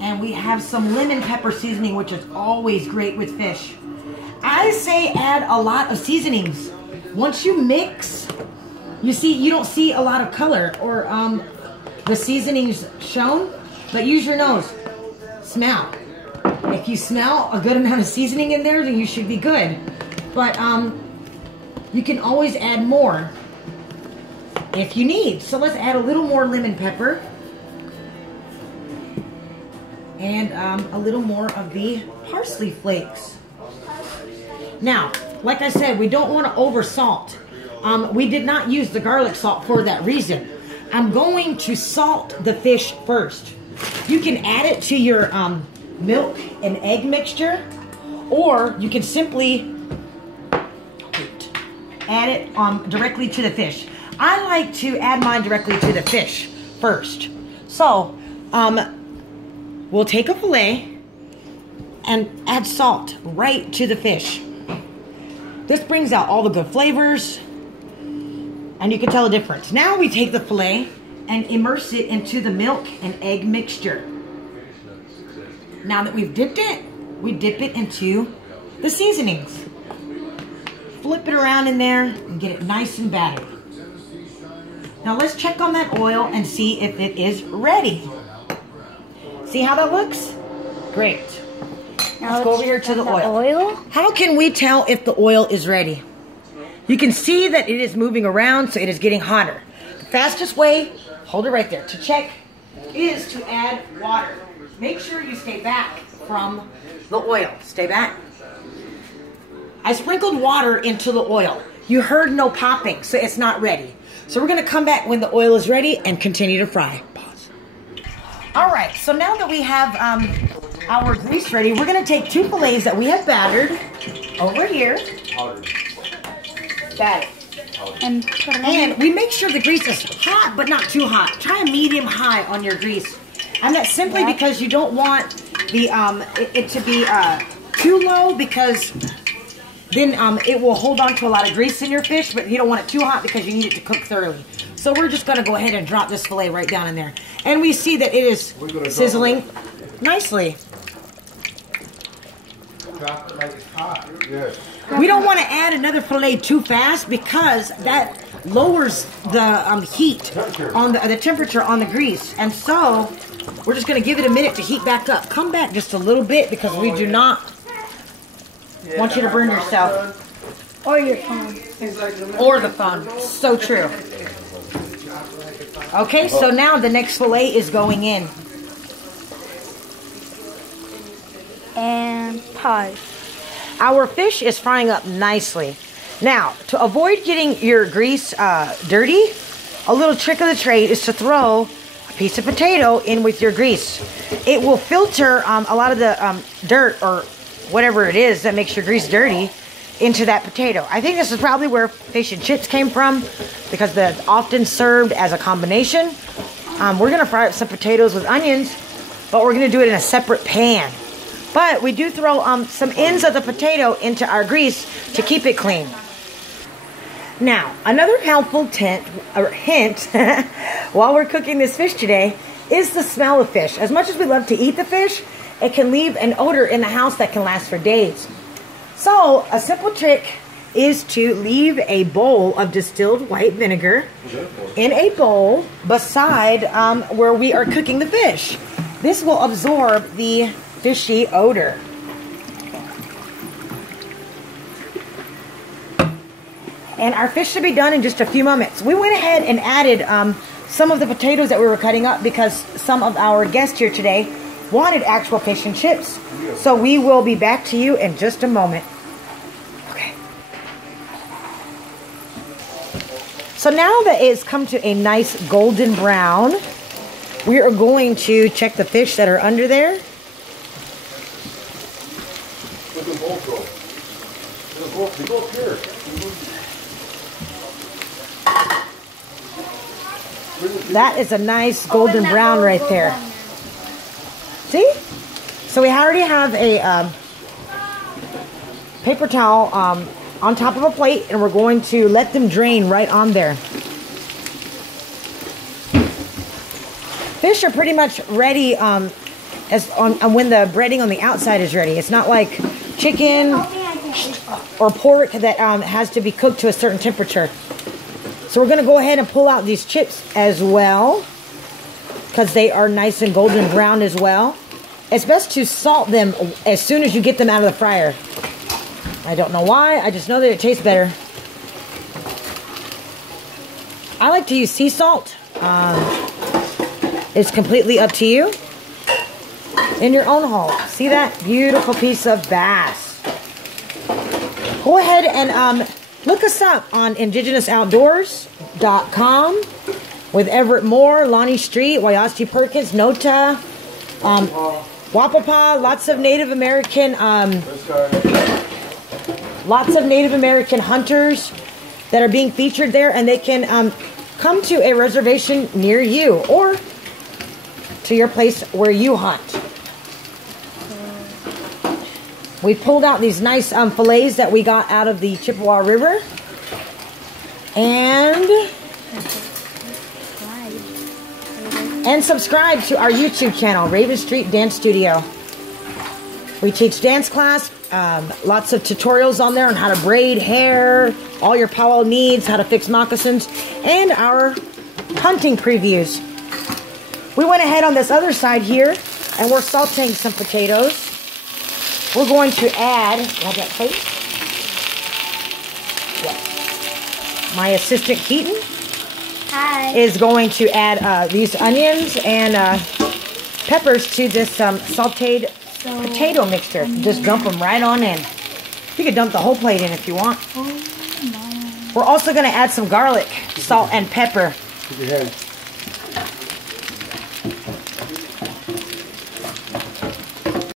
And we have some lemon pepper seasoning, which is always great with fish. I say add a lot of seasonings. Once you mix, you see, you don't see a lot of color or the seasonings shown, but use your nose. Smell. If you smell a good amount of seasoning in there, then you should be good. But you can always add more if you need. So let's add a little more lemon pepper. And a little more of the parsley flakes. Now, like I said, we don't want to over salt. We did not use the garlic salt for that reason. I'm going to salt the fish first. You can add it to your milk and egg mixture, or you can simply add it directly to the fish. I like to add mine directly to the fish first. So, we'll take a fillet and add salt right to the fish. This brings out all the good flavors, and you can tell the difference. Now we take the fillet and immerse it into the milk and egg mixture. Now that we've dipped it, we dip it into the seasonings. Flip it around in there and get it nice and battered. Now let's check on that oil and see if it is ready. See how that looks? Great. Now let's go over here to the oil. How can we tell if the oil is ready? You can see that it is moving around, so it is getting hotter. The fastest way, hold it right there, to check is to add water. Make sure you stay back from the oil. Stay back. I sprinkled water into the oil. You heard no popping, so it's not ready. So we're going to come back when the oil is ready and continue to fry. Pause. All right, so now that we have our grease ready, we're going to take 2 fillets that we have battered over here. Batter. And we make sure the grease is hot, but not too hot. Try a medium high on your grease. And that's simply because you don't want the it to be too low, because then it will hold on to a lot of grease in your fish, but you don't want it too hot because you need it to cook thoroughly. So we're just going to go ahead and drop this fillet right down in there. And we see that it is sizzling nicely. Drop it like it's hot. Yes. We don't want to add another fillet too fast, because that lowers the heat on the temperature on the grease. And so we're just going to give it a minute to heat back up. Come back just a little bit, because we do not want you to burn yourself. Or your phone. Or the phone. So true. Okay, so now the next fillet is going in. And pause. Our fish is frying up nicely. Now, to avoid getting your grease dirty, a little trick of the trade is to throw a piece of potato in with your grease. It will filter a lot of the dirt or whatever it is that makes your grease dirty into that potato. I think this is probably where fish and chips came from, because they're often served as a combination. We're going to fry up some potatoes with onions, but we're going to do it in a separate pan. But we do throw some ends of the potato into our grease to keep it clean. Now, another helpful hint while we're cooking this fish today is the smell of fish. As much as we love to eat the fish, it can leave an odor in the house that can last for days. So, a simple trick is to leave a bowl of distilled white vinegar in a bowl beside where we are cooking the fish. This will absorb the fishy odor. And our fish should be done in just a few moments. We went ahead and added some of the potatoes that we were cutting up, because some of our guests here today wanted actual fish and chips. So we will be back to you in just a moment. Okay. So now that it's come to a nice golden brown, we are going to check the fish that are under there. That is a nice golden brown right there. See? So we already have a paper towel on top of a plate, and we're going to let them drain right on there. Fish are pretty much ready when the breading on the outside is ready. It's not like chicken or pork that has to be cooked to a certain temperature. So we're going to go ahead and pull out these chips as well, because they are nice and golden brown as well. It's best to salt them as soon as you get them out of the fryer. I don't know why, I just know that it tastes better. I like to use sea salt. It's completely up to you. In your own home. See that beautiful piece of bass? Go ahead and look us up on indigenousoutdoors.com with Everett Moore, Lonnie Street, Wyosti Perkins, Nota, Wapapa, lots of Native American hunters that are being featured there, and they can come to a reservation near you or to your place where you hunt. We pulled out these nice fillets that we got out of the Chippewa River. And subscribe to our YouTube channel, Raven Street Dance Studio. We teach dance class, lots of tutorials on there on how to braid hair, all your powwow needs, how to fix moccasins, and our hunting previews. We went ahead on this other side here, and we're sauteing some potatoes. We're going to add, have that plate? Yes. My assistant Keaton is going to add these onions and peppers to this sauteed potato mixture. Just dump them right on in. You could dump the whole plate in if you want. We're also going to add some garlic, salt, and pepper